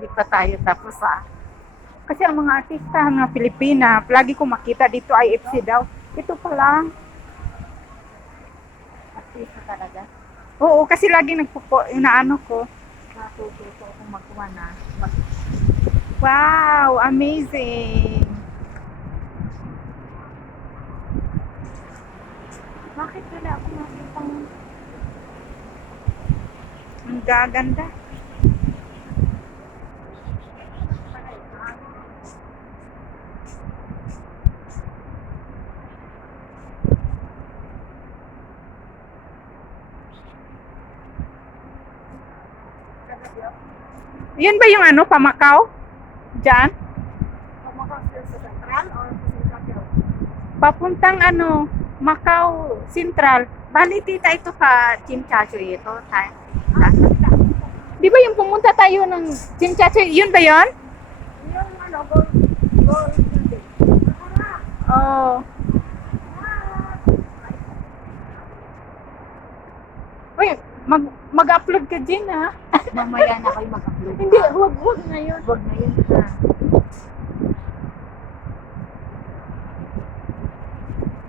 Hindi pa tayo tapos Kasi ang mga artista ng Pilipina, lagi ko makita dito IFC daw. Ito pala. Artista talaga. Oo, kasi lagi inaano ko. Natututo akong magkuha na. Wow, amazing. Bakit wala ako makitang Ang gaganda. Yan ba yung ano, Pamakaw? Diyan? pumakasal sa Central or sa Central? Papuntang ano, Macau Central. Bali, tita, ito ka Chimchacho ito. Di ba yung pumunta tayo ng Chimchacho, yun ba yun? Yung ano, gold building. Oh. Uy, mag-upload ka din ha. Mamaya na kayo mag-upload. Hindi, wag ngayon. Huwag na yun ha.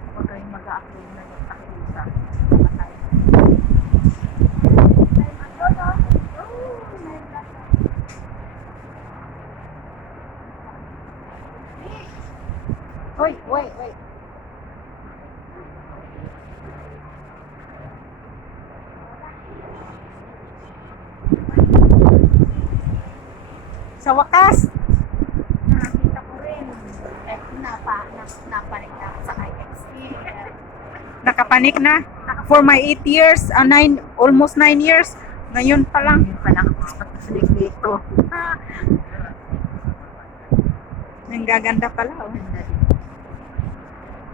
Huwag kayong mag-upload na yung pakiusa. Patay. Wait. Sa wakas, Nakita ko rin. Eh, napanik na ako sa IFC. nakapanik na. For my 8 years, almost 9 years. Ngayon pa lang. Yun pa lang ako pagkasinig dito. Ang gaganda pala. Oh. Ganda